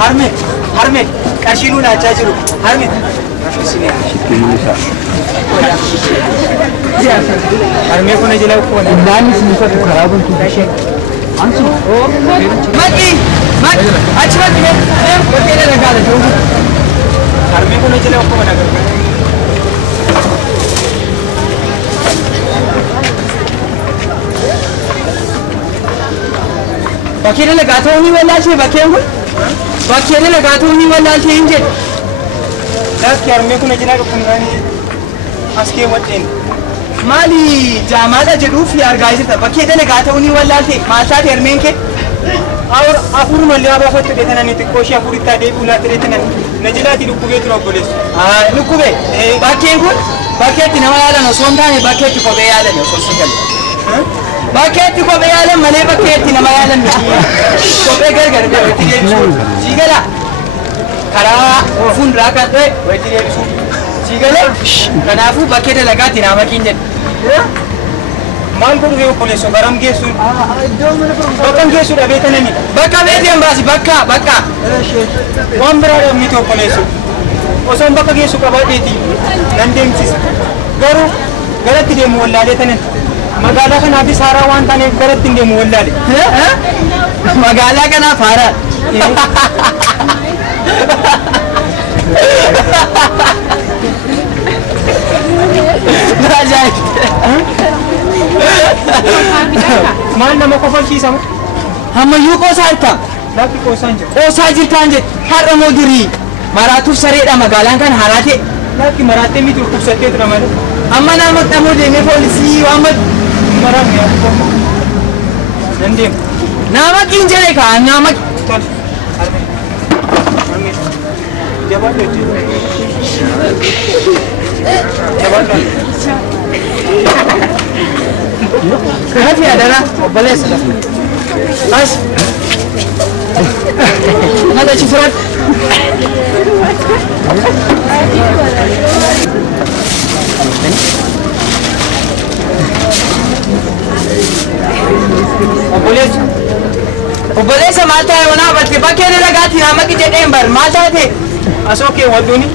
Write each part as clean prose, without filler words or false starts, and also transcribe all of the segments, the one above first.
harme qarshii laachaa jiru harme harme kun jila ko naani sinifatu karaabun tu ansu maki achmat me bakere lagala jo harme kun jila ko nagar bakere lagato ni wala che bakere bakere lagato ni wala che inje dak harme kun jila ko ngani aske watin mali jamada jedhu fi argaayita bakere lagato ni wala che mata termen ke और आपुर मल्लिया बाबा तो देता नहीं तो कोशिश आपुर इतना दे बुलाते रहते नहीं नजिला ती रुकुबे तो रब बोले रुकुबे बाकी तीन वाला ना सोमता है बाकी तू को बेयाले ना सोशल बाकी तू को बेयाले मले बाकी तीन वाला ना को बेगर कर दे जीगला खरा फोन रखा तो वैसे जीगला कनाफू बाकी ते लगा तीन आवा किंजे मान को गयो पुलिस गरम के सुन बकम के सुन अबे तने बका बेते अंबासी बका वंबरा मी तो पुलिस ओसम बका के सुका बादेती नंदेम चिस गरु गलत दे मोल्ला ले तने मगाला कना भी सारा वान तने गलत दे मोल्ला ले मगाला कना फारा राजा मान nama kofal ki sama hamma yu ko sarta laki ko sanje o sajir tanje har modiri maratu sare da magalan kan harate laki marate mi tur kusate tra mane amma na mak tamo de ne polisi amma maram ya ko nande na mak injere ka na mak chal arme jawab de jawab هاتي يا دانا بلاش بس هذا شفرات وبلاش مالتا है वना बच्चे बकेरे लगाती ना मकी जेटे बर माता थे असो के वदुनी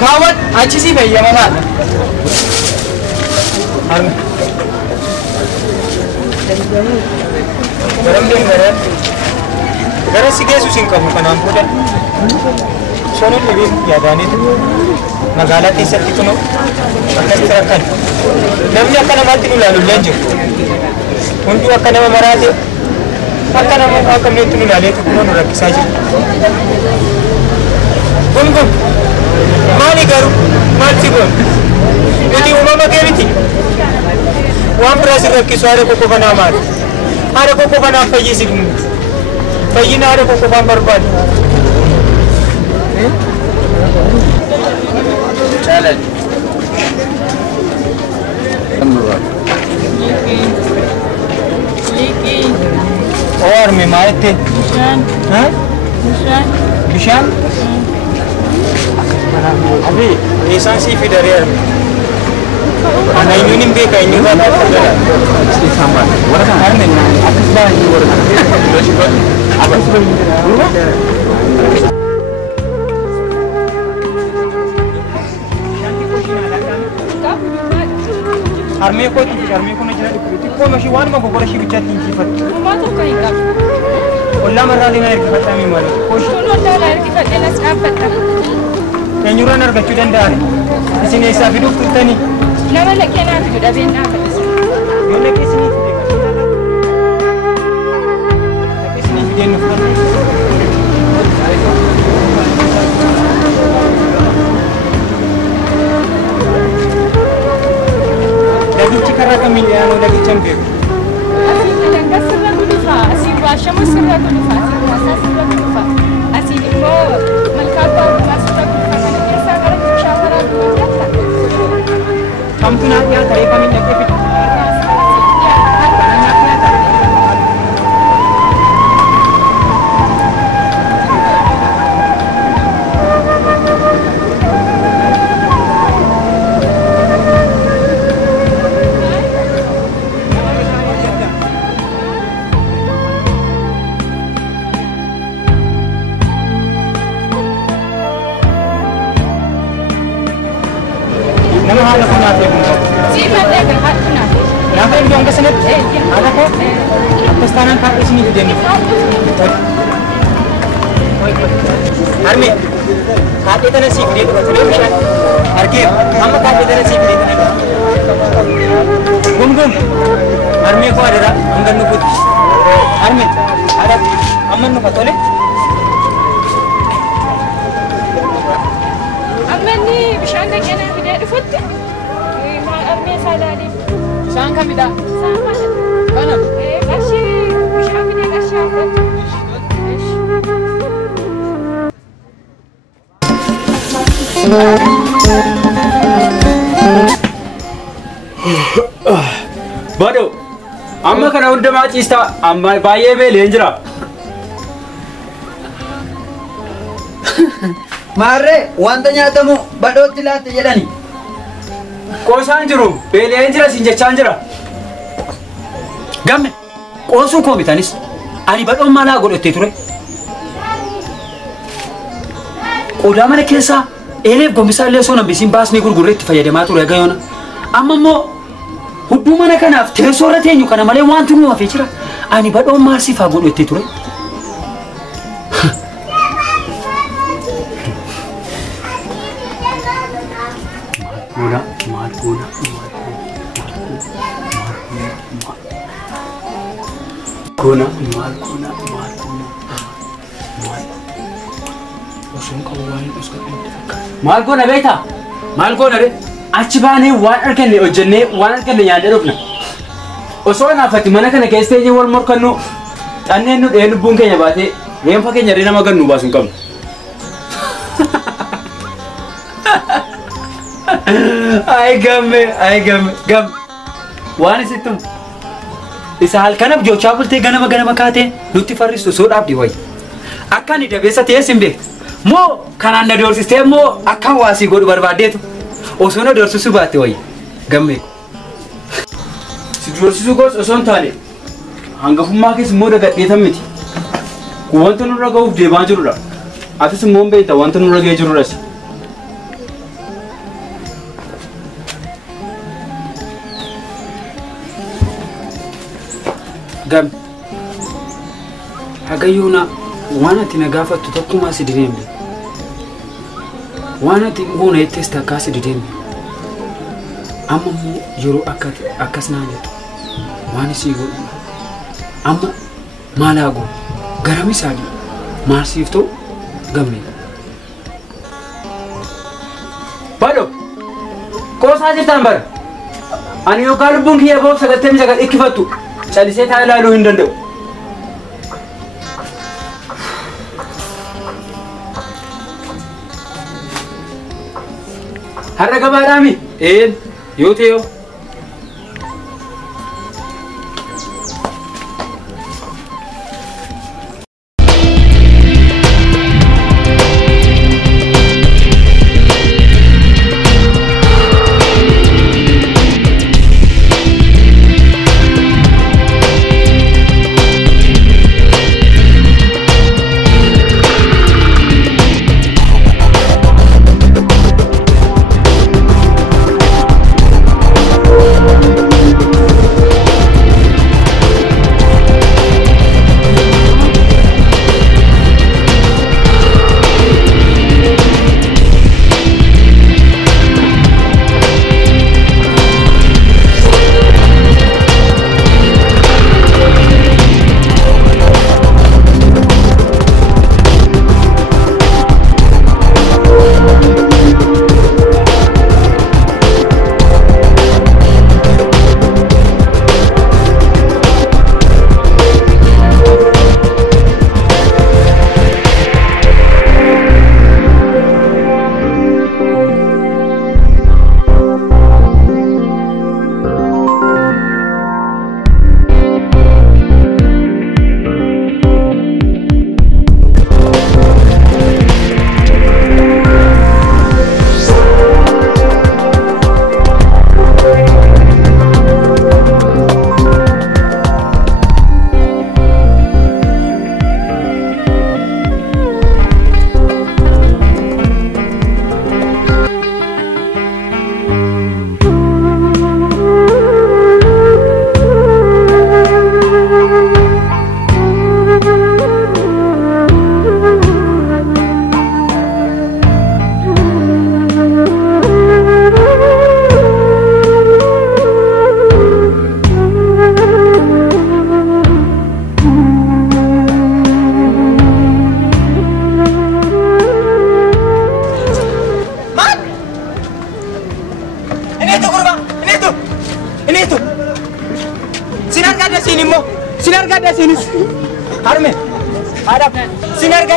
खावत अच्छी सी भैया मामा गरम दिन गरम गरम सिगे सुसिंग का नाम पूरा सोनू लेवी यादानी तो नगाला तीसर की तुम अक्का तरह कर नवनी अक्का नमाज तीनों लालू लेंजो उनको अक्का नमाज मराठे अक्का नमाज अक्का में तीनों लाले तो कौन रखी साजी उनको मानी करूँ मार सिगो यदि उम्मा के भी थी वहाँ पर ऐसे रखी सारे को बना मार आरे को बना फैजी सिग्नू फैजी ना आरे को बना बर्बाद चले और मैं मारे थे निशान अभी ऐसा सी फिर यार Ana ini beka ini apa? Mesti sama. Orang kan ada ni. Aku sudah ini orang. Apa Arme ko na jana dikiti ko mashi wan ma gogora shi bicha tin sifat. Ma to kai ka. Walla marra dina irki fatta mi mali. Ko shi no dala irki fatta nas afata. Kenyura nar gachu dandare. Isine isa fidu tutani. Nama lagi nak sudah bina betul. Yo lagi sini sudah. Lagi sini sudah nufan. Lagi cikara kami yang lagi campur. Asyik lengkap serba kulifa, asyik bahasa serba kulifa, asyik bahasa serba kulifa, asyik info melkapa bahasa serba kulifa. Mana biasa kalau musyawarah dua kata. हम तो ना क्या तरीका में लेके भी haala kun naaf eeguun qabu. Siifadhee haadha kun naaf eegu. Naaf eegdu hanga sanatti haala koo akkas taanaan kaadha isinii fidennu. Harmee kaadhee tana siif fidee dhugatu ture bishaan argee amma kaadhee tana siif fidee tana gumgum harmee koo adara hanga nu guutu harmee adar amma nu fatole Ammanni bishaan dhaqanii fidee dhufutti harmee saalaadhi. bishaan kamidha? Isaan kana. Kanam. Qarshii bishaan fidee qarshii hafatu. Bado, amma kana hundumaa ciista amma baay'ee beelee jira. Maarree wanta nyaatamu badhootti laatte jedhani. Qoosaan jiru beelee jira siin jechaan jira. Gamme qoosuu koo bitanis ani badhoon maalaa godhattee ture. Qodaa mana keessaa eeleef gombisaa illee osoo hambisiin baasnee gurgurree itti fayyadamaa ture gayoona. Amma immoo hudduu mana kanaaf teessoo irra teenyu kana malee wanti nu hafee jira. Ani badhoon maal siifaa godhattee ture. Maal goona beektaa? Maal goona re? Achi baanee waan arganne hojjennee waan arganne nyaannee dhufna. Osoo naafatti mana kana keessa teenyee wal morkannu dhanneen nu dhee lubbuun keenya baatee reenfa keenya irree nama gannu baasu hin qabnu. Ay gamme. Waan isittum. Isa halkanaaf jochaa bultee ganama kaatee nutti farristu soo dhaabdi wayi. Akka ani dabeessa ta'ee sin beektu. Moo kanaan na doorsistee moo akkaan waasii godhu barbaaddeetu osoo na doorsisuu baatte wayi. Gamme. Si doorsisuu goos osoo hin taane hangafummaa keessa immoo dagadheetan miti. Kun wanta nurra ga'uuf deemaa jirudha. Atis immoo hin beekta wanta nurra ga'ee jirudhas. Gamme. Hagayyuuna waan ati na gaafattu tokkumaa si dideemne. Waan ati goona jettees takkaa si dideemne. Amma immoo yeroo akkas naan jettu waan isii godhu. Amma maal haa goonu? Garam isaanii maal siif ta'u Gamme. Bado, qoosaa jirtaan bara. Ani yookaan lubbuun kiyya boof sagattee dhikkifattu callisee taa ilaaluu hin danda'u. Har'a gabaadhaami? Yoo ta'e yoo.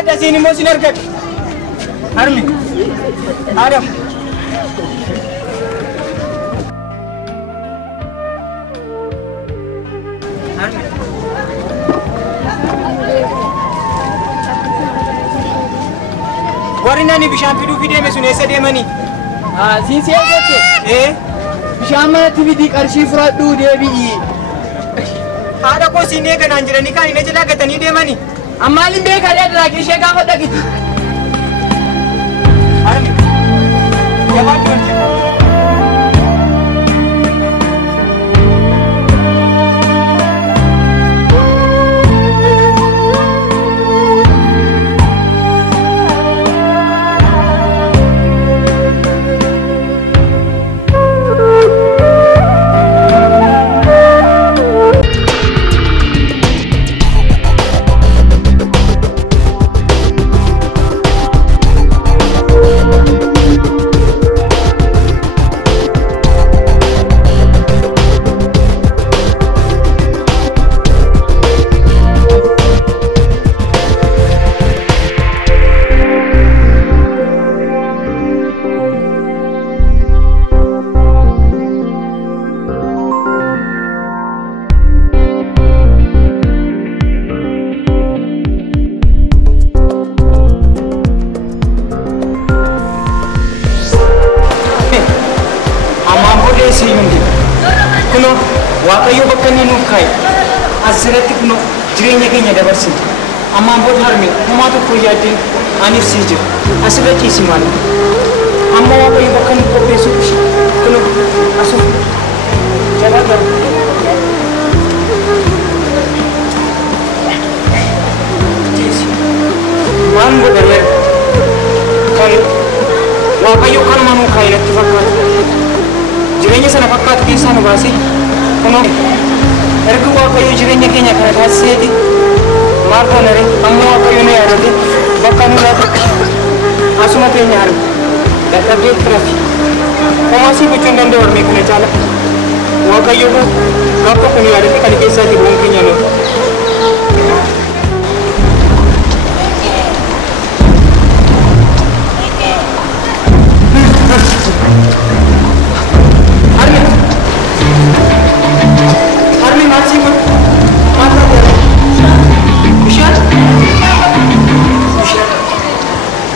Barbaada siin immoo sin argadhe. Harmi. Adam. Harmi. Warri nani bishaan fiduu fideeme sun eessa deemanii? Siin si eeggatte? Bishaan manatti fidii qarshii fudhadhuu deebi'i. Haadha koo siin eeganaan jiranii kaan hin jalaa gatanii deemanii. Ammaaliin beekaa dheedaa ishee gaafa dhaqiti. Harmi. Jabaadhu wanti. Kuno Waaqayyo bakka inni nuuf kaa'e asirratti kuno jireenya keenya dabarsine ammaan booda harme homaa tokko yaadeen aniif sii jira asirra ciisi maal amma Waaqayyo bakka nu qopheessuuf kuno asuma jabaa garu. Waan godhame kan Waaqayyo kanuma nuu kaa'e natti fakkaata. Jireenya sana fakkaatu keessaa nu baasee kunoo erga Waaqayyo jireenya keenya kana taasiseeti maal kana ree amma Waaqayyo na yaadate bakka nu laata asuma keenya harme dadhabdee firafi homaasii gochuu hin danda'u harmee kana caala Waaqayyo gaaf tokko nu yaadate kan keessaati bu'uun keenya nu.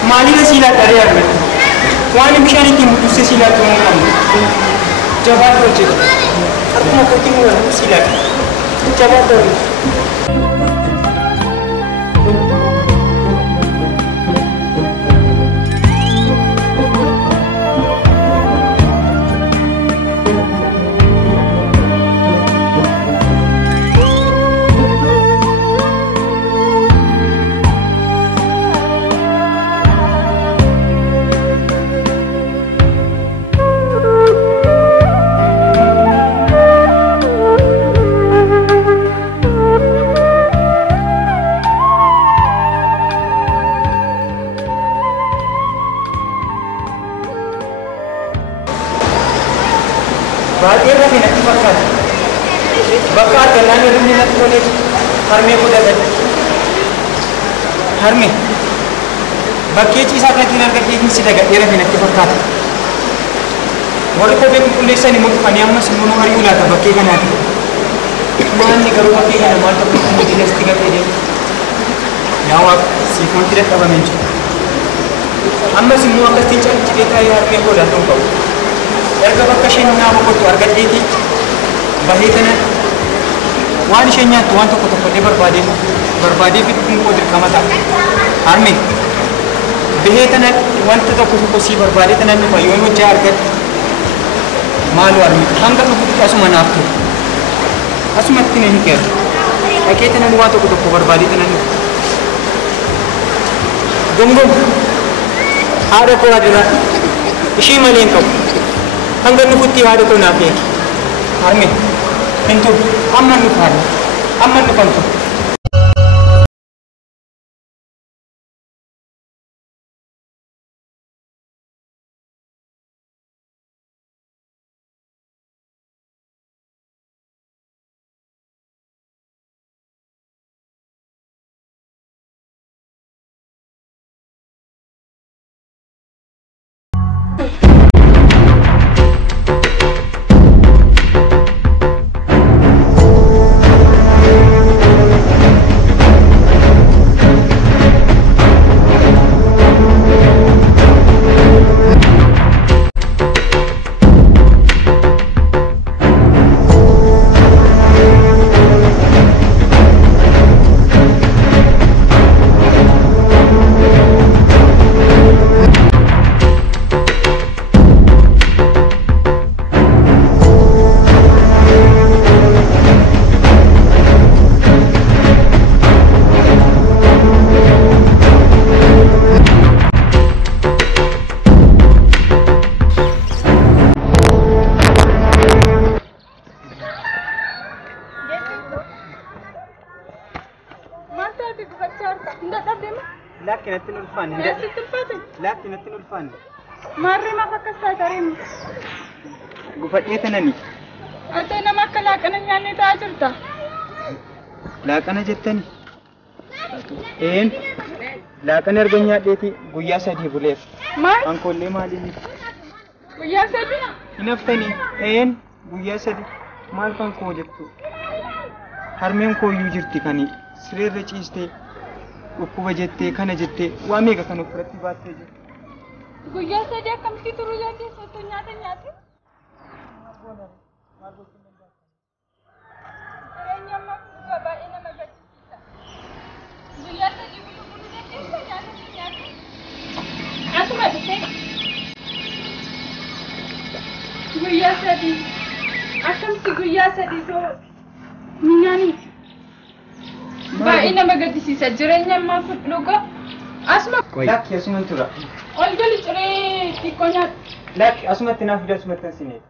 Maaliin silaat ada yang waan bishaan ittiin buddusee silaat ta'uu qabu. Jabaa hojjetu. Akkuma kootiin waan silaat. Jabaa ta'uu. Baay'ee rafe natti fakkaata. Bakka argannaan irratti natti tolee harmee godhatan. Harmee bakkee ciisaa kanatti argattee si dagadhee rafe natti fakkaata. Warri kophee qulqulleessan immoo dhufanii ammas immoo hari'uu laata bakkee kanaati. Maanni garuu bakkee kana maal tokko ittiin dinasti gadhee deemu. Yaa Waaqa siif wanti dadhabamee jira. Ammas immoo akkasitti cabcitee taa'ee harmee godhatan qabu. Erga bakka isheen nama boqotu argadheeti bahee kana waan isheen nyaattu waan tokko tokkollee barbaadee fiduun koo dirqama ta'a. Harmee bahee kana wanta tokko tokko sii barbaadee kana dhufa yoon hojjaa argadhe maaloo harmee hanga dhufuutti asuma naaf ture. Asumatti na hin keeru. Dhaqee tanan waan tokko tokko barbaadee tanan dhufa. Gomgom haadha koo adira ishii malee hin qabu. Hanga nufutti haadha koo naaf eegi. Harmee hin turu amma nuuf haadha amma nufan turu. natti ulfaanne. Sitti ulfaate? Lakki natti ulfaanne. Maarree maaf akkas taatareemu? Gufadhee tanani. Ati nama akka laaqana nyaannee taa'aa jirta? Laaqana jettani. Laaqana erga nyaadheeti guyyaa 3 buleef. Maal? Ankoollee maaliif? Guyyaa 3? Hinaftanii. Guyyaa 3. Maal kan koo jettu? Harmeen kooyyuu jirti kani sireerra ciistee dhukkuba jettee kana jettee waa meeqa kan ofirratti baattee jirti. Guyyaa 3 akkamitti turuu yaadde osoo nyaata nyaate? Jireenya ammaa kun baay'ee nama gaddisiisa. Guyyaa 3 buluu dandeessa nyaata nyaate? Asuma dhufee guyyaa 3 akkamitti guyyaa 3 too minyaanii baay'ee nama gaddisiisa. Jireenya ammaa kun dhugaa asuma Lakki asuma tura. ol gali ciree xiqqoo nyaata. Lakki asumatti naaf fida asumatti asineeti.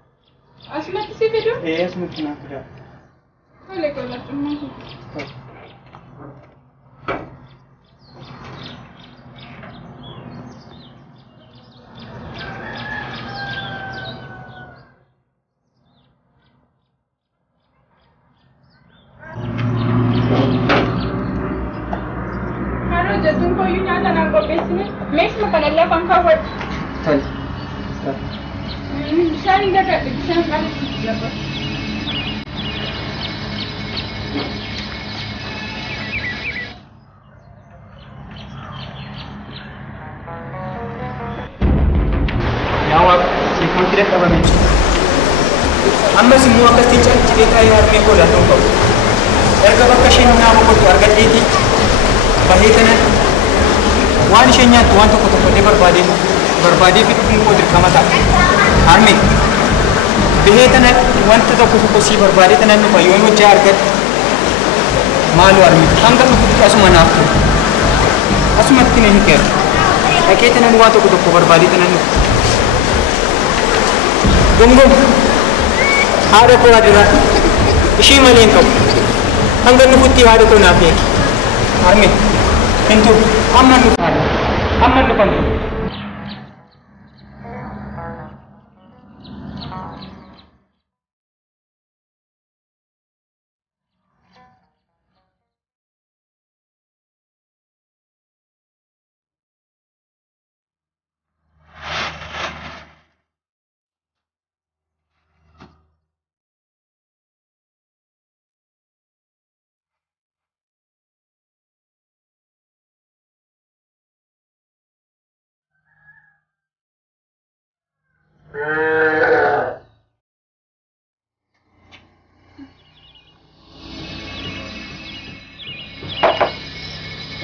Asumatti si fidu? Asumatti naaf fida. Tole qollatummaa kun. Jatuun koyyuu nyaata naan qopheessine meeshuma kanallee afaan kaawwadhu. Tole. Bishaan hin dagadhe bishaan qaalitti lafa. Yaa Waaqa siifamti dadhabame. Ammas immoo akkasitti calcitee taa'ee harmee koo laatuun qabu. Erga bakka isheen naa boqottu argadheeti. Baheetana waan isheen nyaattu waan tokko illee barbaadee fixuun koo dirqama ta'a. Harmee baheetana wanta tokko sii barbaadee tana nufa yoon hojjaa argadhe maaloo harmee hanga dhufutti asuma naaf ture. Asumatti na hin keeru. Dhaqee tana waan tokko barbaadee tana nufa. Gomgom haadha koo adira ishii malee hin qabu. Hanga dhufutti haadha koo naaf eegi. Harmee Hindu, amma nufan.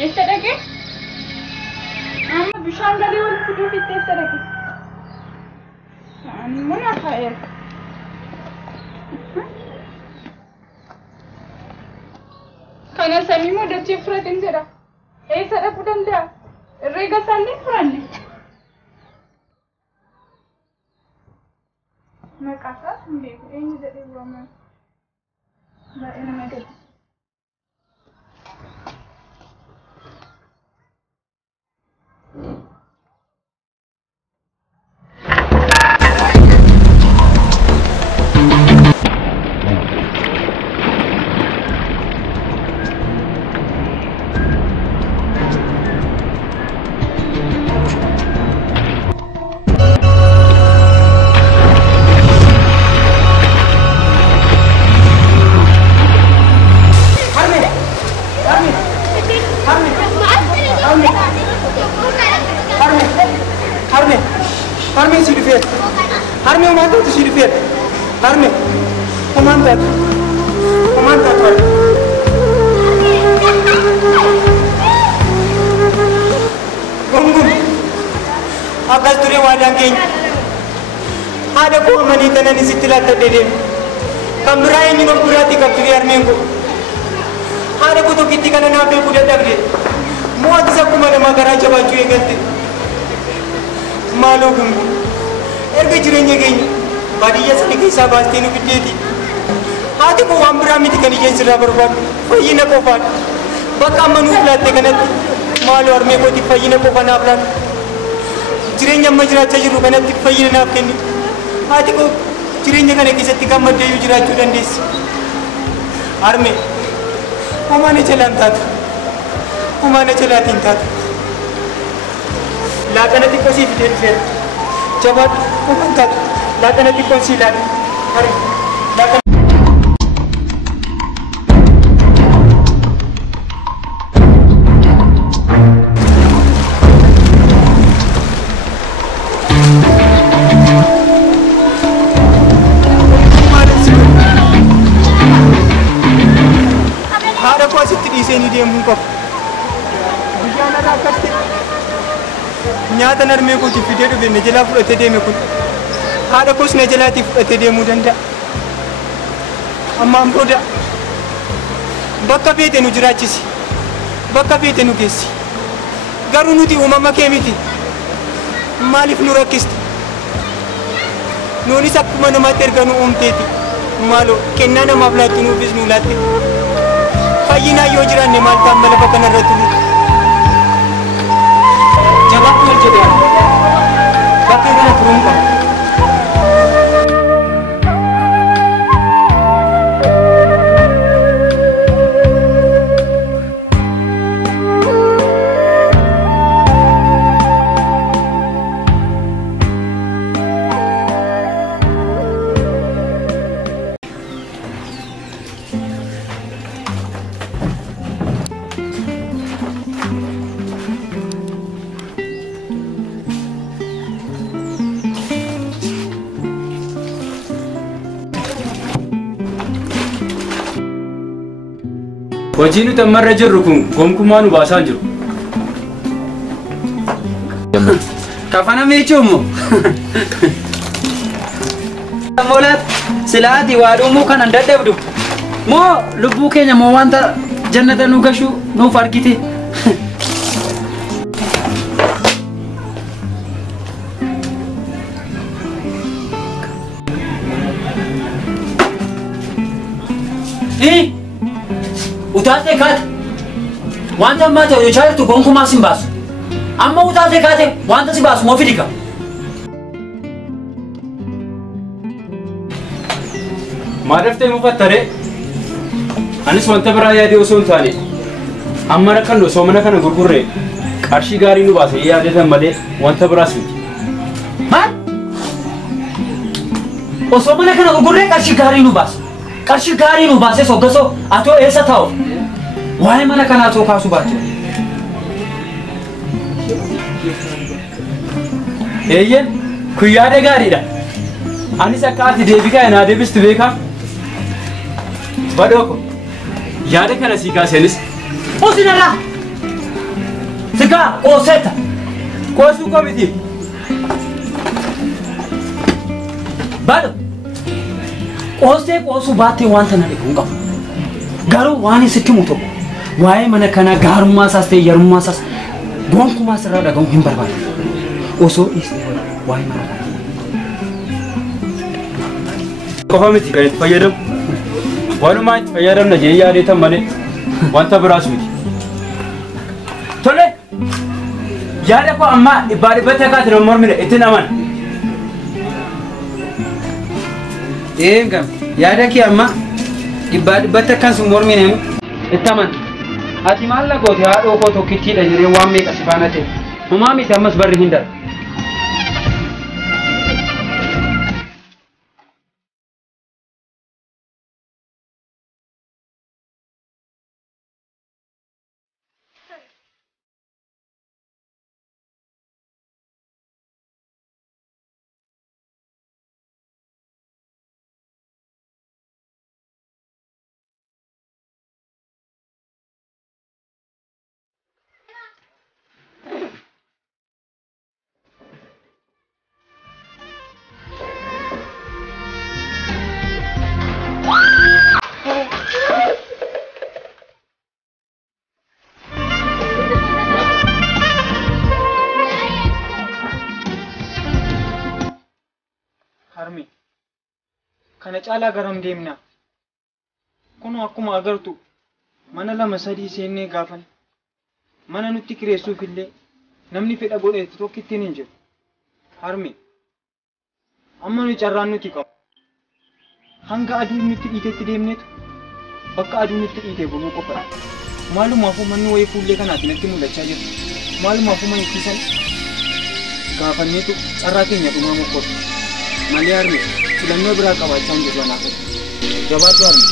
Eessa dhaqee? Amma bishaan galee wal fiduuf itti eessa dhaqee? Ammoo na kaa'eera. Kana samii mudachee fudhateen jedha. Eessa dhaquu danda'a? Herreega isaallee furanne. Maqaa isaas hin beeku. Eenyu jedhee waamama? Baay'ee nama gaddisiisa. Harmee si dhufeet. Harmee homaan taatu si dhufeet. Harmee homaan taatu. Homaan taatu harmee. Gongon akkas ture waadaan keenya. Haadha koo amanii tanan isitti laattadhee deemu. Kan biraa eenyuun of biraatti qabdu harmeen koo. Haadha koo tokkitti kana naaf beekuu dadhabde. Moo'atis akkuma namaa garaa jabaachuu eegalte. Maaloo gungun erga jireenya keenya baadiyyaa sana keessaa baastee nu fiddeeti. Haati koo waan biraa miti kan ijeen sirraa barbaadu fayyina qofaadha. Bakka amma nuuf laatte kanatti Maaloo harmee kooti fayyina qofa naaf laata. Jireenya amma jiraachaa jirru kanatti fayyina naaf kenni. Haati koo jireenya kana keessatti gammaddeeyyuu jiraachuu dandeessi. Harmee homaana jalaan taatu. Homaana jalaatiin taatu. Laaqana xiqqoo sii fidee dhufeera. Jabaadhu homaan taatu. Laaqana xiqqoon sii laadha. Harmee laaqana. Ni deemuu qaba. Guyyaan irraa akkatti nyaata narmee kooti fidee dhufe na jalaa fudhatee deeme kun haadha koos na jalaatii fudhatee deemuu danda'a. Ammaan booda bakka feete nu jiraachisi. Bakka feete nu geessi. Garuu nuti uumama kee miti. Maaliif nu rakkiste? Nuunis akkuma namaatti erga nu uumteeti. Maaloo kennaa namaaf laattu nuufis nu laatte. Fayyinaa yoo jiraanne maal ta'an mala bakka narratti nu jabaatu wal jedhee bakkee kana turuun qaba. Hojii nuti ammarra jirru kun gonkumaa nu baasaa jiru. Kafana miicuumu. Moolaat silaati waa dhumuu kanan dadhabdu. Moo lubbuu keenya moo wanta jannata nu gashuu nuuf argite. Utaate kaate wanta ammaa ta'e yoo jaalatu gonkumaa sin baasu. Amma utaate kaate wanta si baasu moo fidika. Maaliif ta'e mufattare? Anis wanta biraa yaadee osoo hin taane amma rakkan osoo mana kana gurgurree qarshii gaarii nu baase yaadatan malee wanta biraas miti. Maal? Osoo mana kana gurgurree qarshii gaarii nu baase. Qarshii gaarii nu baase soggasoo atoo eessa taa'u? Waa'ee mana kanaa too kaasuu baate. Eeyyeen kun yaada gaariidha. Anis akka ati deebii kana naa deebistu beekaa? Badhooko yaada kana sii kaasenis. Usinarraa! Sigaa qooseetta! Qoosuu qabiti. Badho! Qoosee qoosuu baattee wanta na dhibu hin qabu. Garuu waan sitti himu tokko waa'ee mana kanaa gaarummaa isaas ta'e yarummaa isaas gonkumaa sirraa dhagahu hin barbaadu. Osoo dhiisnee waa'ee mana kanaa. Qofa miti kan itti fayyadamu. Walumaa itti fayyadamna jee yaadeetan malee wanta biraas miti. Tole yaada koo ammaa dhibbaa dhibbatti akka ati nama mormine ittiin amana. Eegam yaada kee amma dhibbaa dhibbatti akkan sun mormine itti amana. Ati maal lagooti haadhoo koo tokkittiidha jireen waan meeqa si faana ta'e. Humaa miti ammas barri hin darbu. Harmi kana caalaa garam deemna? Kun akkuma agartu mana lama sadii seennee gaafan mana nutti kireessuuf illee namni fedha godheetu tokkittiin hin jiru. Harmi amma nu carraan nuti qabu. Hanga aduun nutti dhiiteetti deemneetu bakka aduun nutti dhiitee buluu qofadha. Maalumaafuu manni wayii fuullee kanaatiin natti mul'achaa jira. Maalumaafuu manni ittisan gaafanneetu carraa keenya dhumaa mokkootu. Malee harmi filannoo biraa qabaachaa hin jiru anaaf. Jabaatu harmi.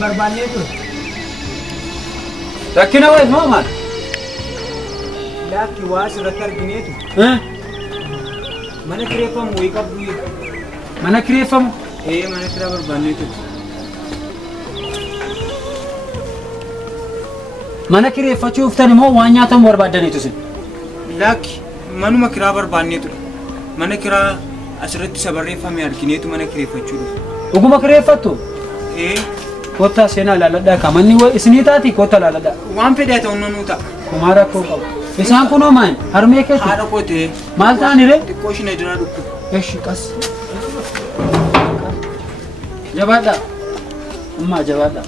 Barbaanne tu. Rakkina wayi moo maal? Laakki waa asirratti argineetu. Mana kireeffamu wayii qabdu. Mana kireeffamu? Mana kiraa barbaanneetu. Mana kireeffachuuf tani moo waan nyaatamu barbaadaniitu sin? Laakki manuma kiraa barbaanneetu. Mana kiraa asirratti sabarreeffame argineetu mana kireeffachuudha. Dhuguma kireeffattu? Kota sena lalada kamanni wo isni taati kota lalada waan fedhe ta'u nuta kumara ko qabu isaan kuno maan harmee keetti haadha qootee maal ta'ani re xiqqoo ishee dura dhukku eshi qas jabaadha amma jabaadha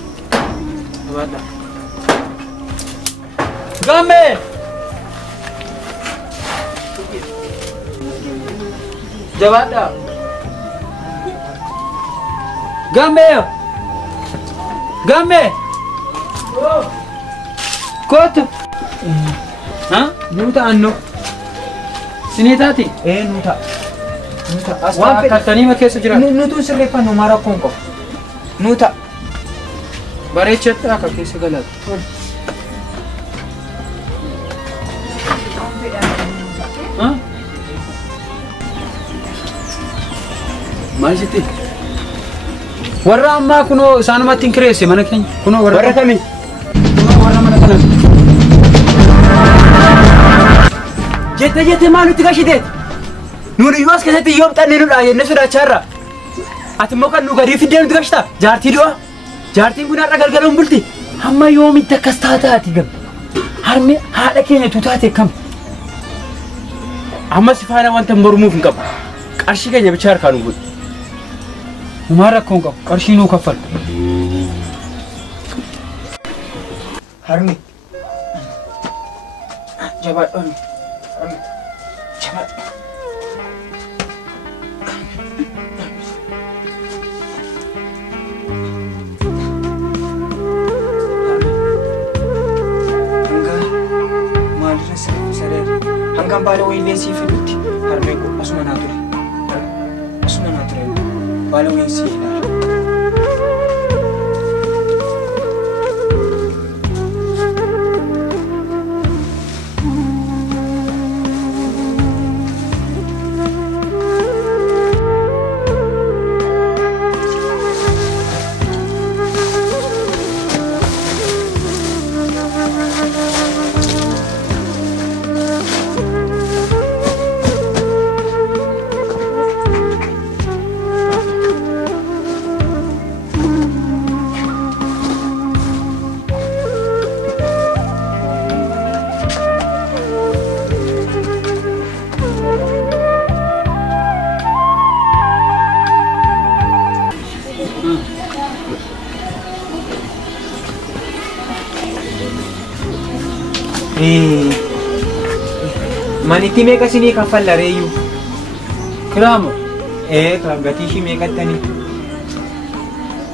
gamme jabaadha gamme Gamme! Kotu! Nuta anno. Sinitaati? Nuta. Waan fedhatanii ma keessa jiran? Nutu sirreeffannu mara kun qabu. Nuta. Bareechatti akka keessa galatu. Maal sitti? Warra ammaa kunoo isaanumatti hin kireesse mana keenya. Kunoo warra kamii? Kunoo warra mana kana. Jette maal nutti gashiteeti? Nuuni yoo as keessatti yoo xannee nudha jennee sodaachaa irra. Ati immoo kan nu gadi fiddee nutti gashita. Jaartii du'a. Jaartiin kun har'a galgaluun bulti. Hamma yoomitti akkas taataati gam. Harmi haadha keenya tutaate kam. Amma si faana wanta mormuuf hin qabu. Qarshii keenya bichaa harkaan nu godhu. Umara kon qabu qarshii nuu kaffal. Harmi. Jabaadhaan. Harmi. Jabaadhaan. Hanggang bala wayillee sii fidutti harmeen kun asuma naa ture. Asuma naa ture. Bala wayin sii ilaala. Manitti meeqa isinii kaffalla reeyyuu? Kiraama. Gatii ishii meeqattanii?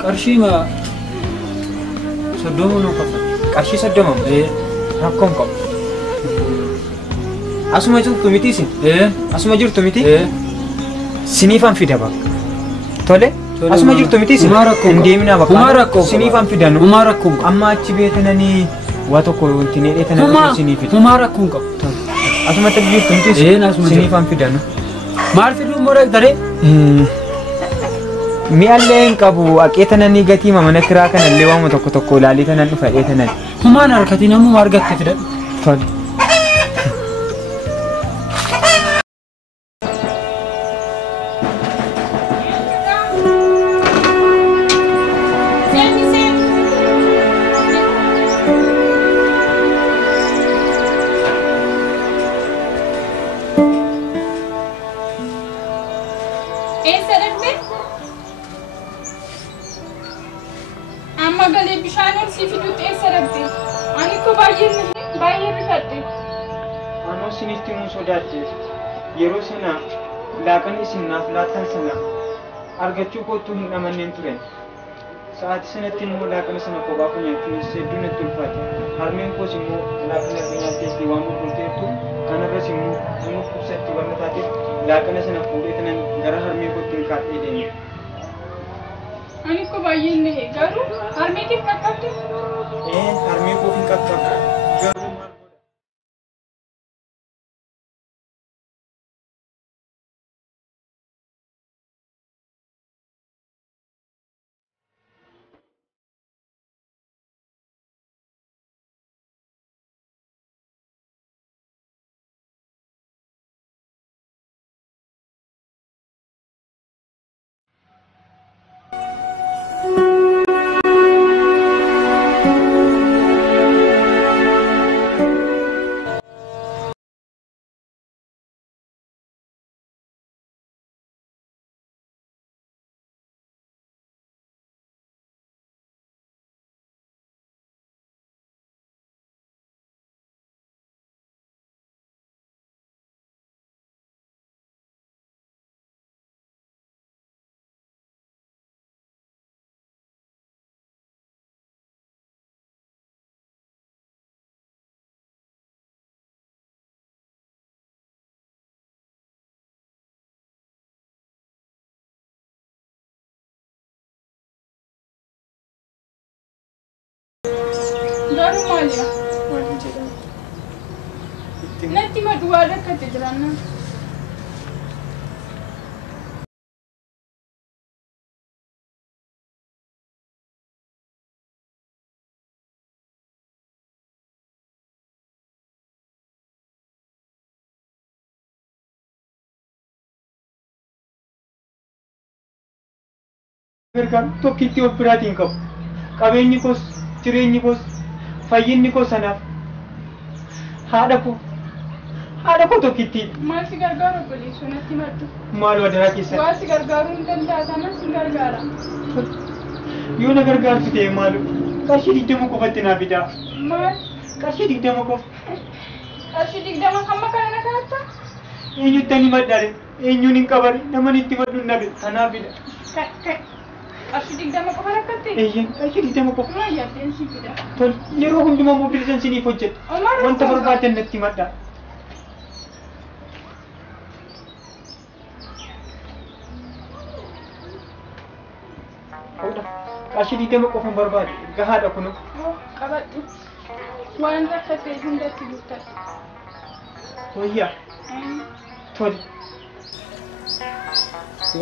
Qarshii ma 30 nu kaffala. Qarshii 30? Rakkoon qabu. Asuma jirtu miti isin? Asuma jirtu miti? Siniifan fida bakka. Tole? Asuma jirtu miti isin? Hin deemina bakka. Siniifan fidan. Humaa rakkoon qabu. Amma achi beekananii waa tokko wanti needhee tana sinii fida. Humaa rakkoon qabu. Asumatti jirtu miti isin? Siniifan fidan. Maal fiduu immoo daree? Mi'allee hin qabu aqee tananii gatii mana kiraa kanallee waama tokko tokko ilaalii tanan dhufa dhee tanan. Humaan harkatiin ammuma argatte fidadhu. Tole. Yeroo sana laaqan isin naaf laattan sana argachuu kootu hin amanneen turen. Sa'aatii sanatti immoo laaqana sana kophaa koo nyaachuun hedduu natti ulfaate. Harmeen koos immoo laaqana sana nyaattee waan gurgurteettu kanarras immoo nama kubsatti waan taateef laaqana sana fuudhee tanan gara harmee kootti hin kaadhee deeme. Ani ko baay'een lehe garuu harmeetiif qaqqabde? Harmee koof hin qaqqabde. Garuu maaliya? Natti maduwaa rakkate jiranna. Gargaar tokkitti of biraatiin qabu. Qabeenyi koos jireenyi koos fayyinni koo sanaaf haadha koo tokkitti. Maal si gargaaru obboleessu natti maddu? Maal wadaraa keessa? Waa si gargaaruu hin danda'ataman si gargaara. Yoo na gargaartu ta'e maalu? Qarshii 20 qofatti naa fidaa. Maal? Qarshii 20 qofa. Qarshii 20 hamma kana na kanatti? Eenyutti ani maddaare? Eenyuun hin qabare? Naman itti maddu hin dhabe. Kanaaf fida. Qarshii 20 qofa rakkatti? Qarshii 20 qofa. Maa yaaddeen si fida? Tol yeroo hundumaa mobilisan siniif hojjedha. Wanta barbaadan natti maddaa. Qarshii 20 qofan barbaade gahaadha kun. Qabadhu. Waan rakkate hundatti guuttadhu. Wayyaa. Tol.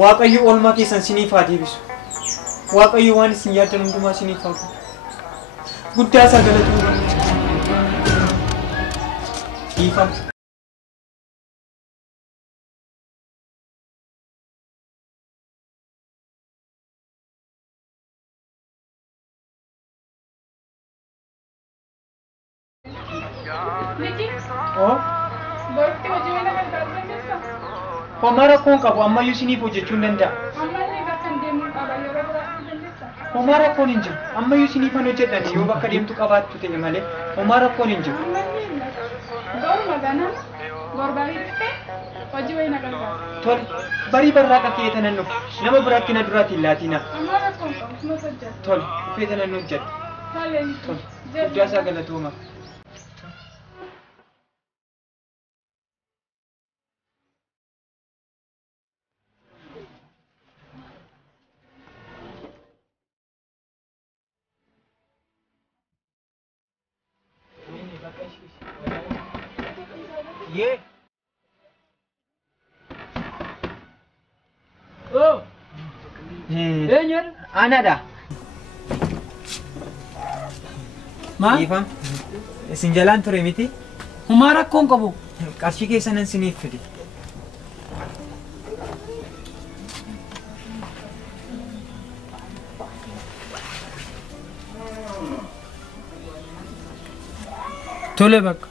Waaqayyo oolmaa keessan siniif haa deebisu. Waaqayyo waan isin yaaddan hundumaa siniif haa godhu. Guddaa isaa galatu. Dhiifama. Niki? Borti hojii mana gargaarsa keessa? Homaa rakkoon qabu ammayyuu siniif hojjechuu hin danda'a. Ammallee bakka hin deemuu qaba yeroo biraatti dandeessa? Homaa rakkoon hin jiru. Ammayyuu siniifan hojjedhani yoo bakka deemtu qabaattu ta'e malee homaa rakkoon hin jiru. Ammallee ganama borbariitti hojii wayii na gargaara. Tole barii barraaqa kee tanan dhufu nama biraatti na duraatiin laatina. Amma rakkoon qabu mata hojjeta. Tole kee tanan hojjedha. Tole. Tole guddaa isaa galatooma. Ye. Oh, eenyuun? Anadha. Maal? Ifam. Isin jalaan ture miti? Humaa rakkoon qabu. Qarshii keessanan siniif fide. Tole bakka.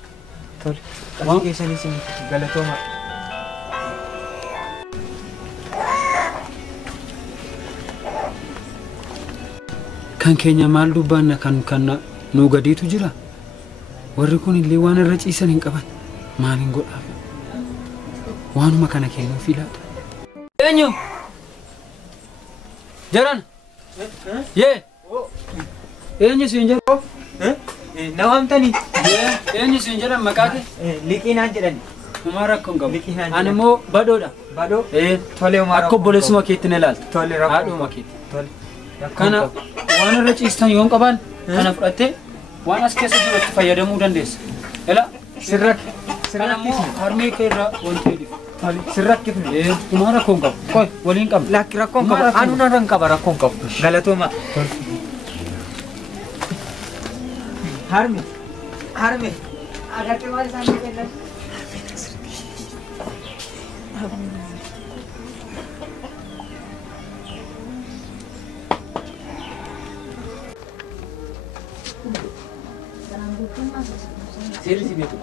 Tole. Qarshii keessanan siniif galatooma. Kan keenya maal dubbanna kan nu gadiitu jira. Warri kun illee waan irra ciisan hin qaban. Maaliin godhaaf? Waanuma kana kennuu filaata. Eenyu? Jaran. Yee. Eenyu siin jedhu? Na waamtanii? Eenyu siin jedhan maqaa kee? Liqinaan jedhani. Humaa rakkoon qabu. Liqinaan Ani immoo badoodha. Badoo? Tole homaa Akka obboleessuma keetti na ilaalta. Tole rakkoo. Haadhuma keetti. Tole. Kana waan irra ciistan yoon qaban kana fudhattee waan as keessa jiru itti fayyadamuu dandeessa. Ela Sirrakki. kana immoo harmee kee irraa wanti hedduuf. Tole. Sirrakkifne. Humaa rakkoon qabu. Qoy waliin qabna. Lakki rakkoon qaba. Anu narran qaba rakkoon qabu. Galatooma. Harmi. Harmi. Agartee waan isaan kennan. Seerri si beeku.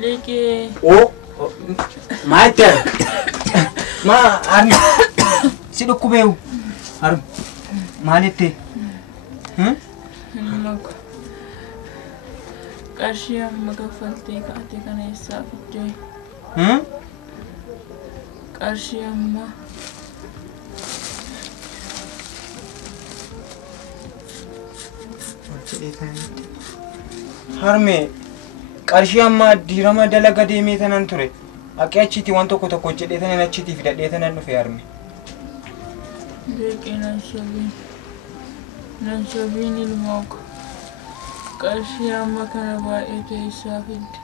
Leekee. Oh. Maater. Ma harmi. Si dhukkubeewu. Harmi. Maalitti? Maka qarshii amma kaffaltee kaa'ate kana eessaa fiddee? Qarshii amma Harmi. Qarshii amma diirama dalaga deemee tanan ture. Akka achitti waan tokko tokko jedhee tanan achitti fidadhee tanan dhufe harmi. leekee nan sobiin ilmoo ko qarshii amma kana baay'ee keessaa fidde.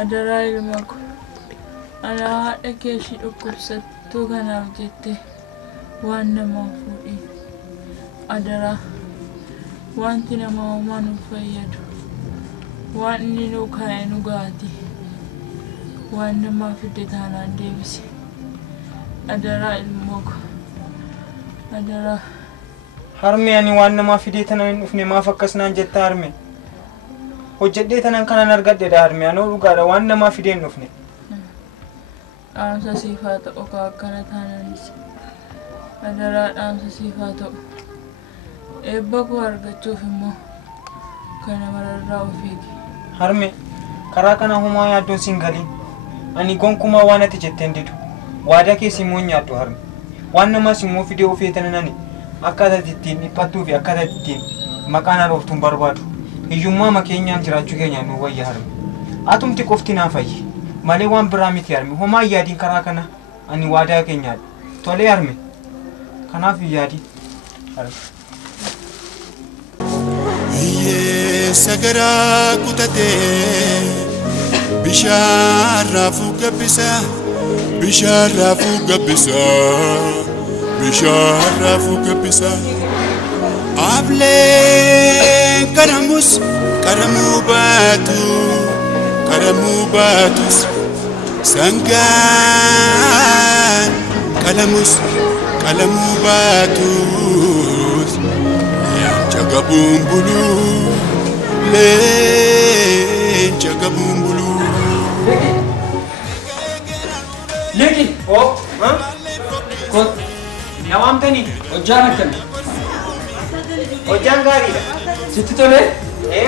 Adaraa ilma ko ana haadha keeshii dhukkubsattuu kanaaf jette waan namaa fuudhii. Adaraa wanti nama uumaa nu fayyadu waan inni nu kaa'e nu gaati waan namaa fidde taanaan deebise. Adaraa ilmoo ko adaraa. Harmi ani waan namaa fidee tanan hin dhufne maaf akkas naan jetta harmi? Hojjedhee tanan kanan argadheedha harmi anoo dhugaadha waan namaa fidee hin dhufne. Dhaamsa siifaa ta'u ka akkana taananis. Adaraa dhaamsa siifaa ta'u. Eebba koo argachuuf immoo kana mararraa of eegi. Harmi karaa kana humaa yaaddoon siin galiin. Ani gonkumaa waan ati jetteen didu. Waadaa keessa immoo hin yaaddu harmi. Waan namaas immoo fidee ofii tanan akkaataa ittiin dhiphattuu fi akkaataa ittiin maqaan harooftuun barbaadu. Hiyyummaa makeenyaan jiraachuu keenyaan nu wayya harmi. Atumti qofti naa fayyi. Malee waan biraa miti harmi. Homaa yaadiin karaa kana ani waadaa keenyaadha. Tolee harmi. Kanaaf yaadi. Harmi. Sagara kutate bishaan raafuu gabbisa ablee karamuu baatus sangaan kalamuu baatus jaga bumbulu jaga bumbulu. Leki. Oh, Kot Nawamtani. Hojjaan akkami? Hojjaan gaariidha. Sitti tole?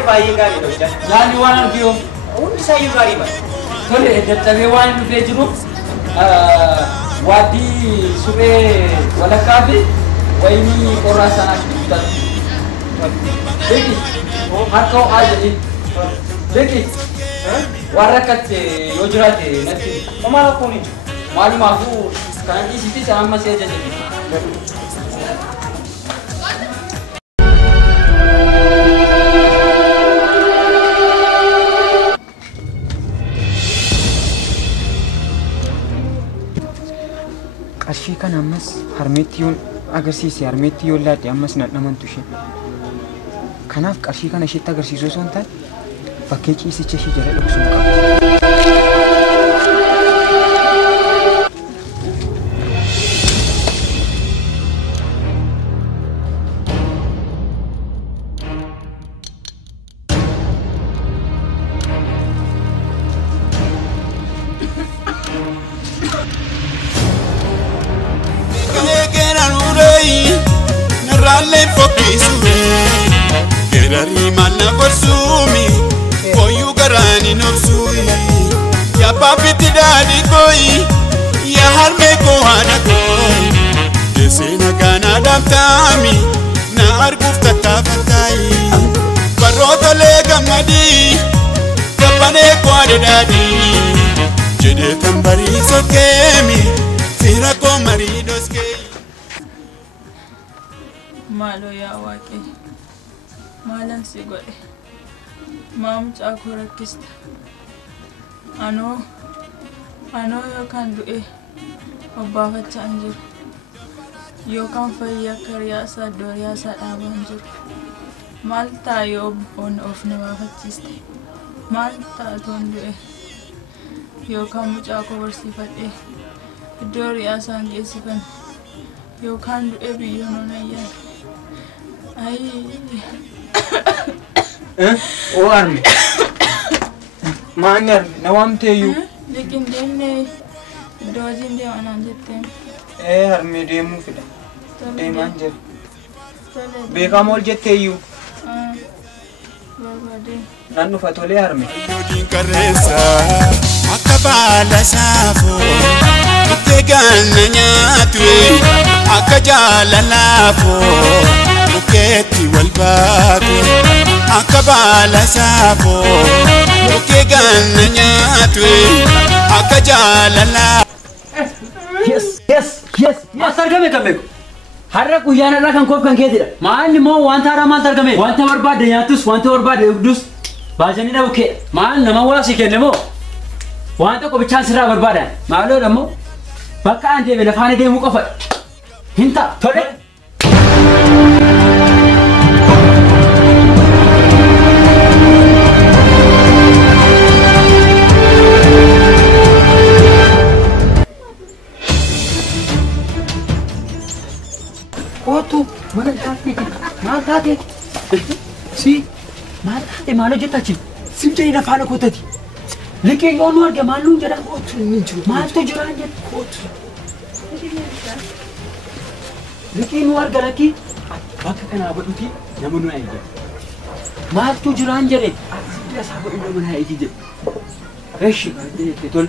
Baay'ee gaariidha hojjaan. Yaani waan argiyoo? Hundi isaayyuu gaarii bara. Tole dadhabee waan dhufee jiru waaddii suphee walakkaa fi wayinii qorraa sanaaf bitatan. Beeki harka ho'aa jedhi. Beeki waan rakkatte yoo jiraate natti Homaa rakkoon hin jiru. maalumaafuu kan dhiisitti sana amma see jajjabe. Qarshii kana ammas harmeetti yoon agarsiise harmeetti yoon laadde ammas nadhamantu ishee. Kanaaf qarshii kana isheetti agarsiisuu osoo hin taane bakkee ciisicha ishee jala dhoksuu qaba. Narraalee fokkisume geerarii manna gorsumi koyuu garaani nobsui yaa paapiti daadhi koyi yaa harmee koo haadha koyi geessee nagaanaa dhaabtaami na arguuf tattaafataayi barrootolee gammadii gabbanee koo haadha daadhii jedhee kan barii sokkeemi fiira koo marii doskee. Malo yaa Waaqayyo maalan si godhe mucaa koo rakkista anoo yookaan du'e obbaafachaa hin jiru yookaan fayyaa akka riyaasaa iddoo riyaasaa dhaabaa hin jiru maal ta'a yoo of na baafachiiste maal ta'a toon du'e yookaan mucaa koo barsiifadhee iddoo riyaasaan geessifan yookaan du'e biyyoon onayyaan. Arme. Maani arme nawamteeyyuu. Liqin deemnee iddoo hojiin deemanaan jetteen. Harmee deemuu fida. Deemaan jira. Beekamoo ol jetteeyyuu. Barbaadee. Nan dhufa tolee harme. Yoodiin qarreessa akka baala saafoo itti ganna nyaatu akka jaalalaafoo. Mukeetti wal baatu akka baala saafoo mukee ganna nyaatu akka jaalalaa. Maal argame gameeko? Har'a guyyaan irraa kan koof kan keetidha. Maal immoo wanta haaraa maal argame? Wanta barbaadde nyaattus wanta barbaadde dhugdus baasanii dha bukkee. Maal nama waaqsi kenne moo? Waan tokko bichaan sirraa barbaadan. Maaloo dhammoo bakka aan deeme lafaan deemuu qofadha. Hin ta'a. Tole. Kootu mana taatee maal taatee? Si maal taatee maal hojjetachi? Simjee na faana kootati. Liqee yoo nu arge maal nuun jedha? Kootu hin jiru. Maaltu jira hin jedhu? Kootu. Liqee nu arga lakkii bakka kanaa godhuti nama nu eegale. Maaltu jira hin jedhe? Asirra isaa godhu nama na eegi jedhe. Eeshi baay'ee tole.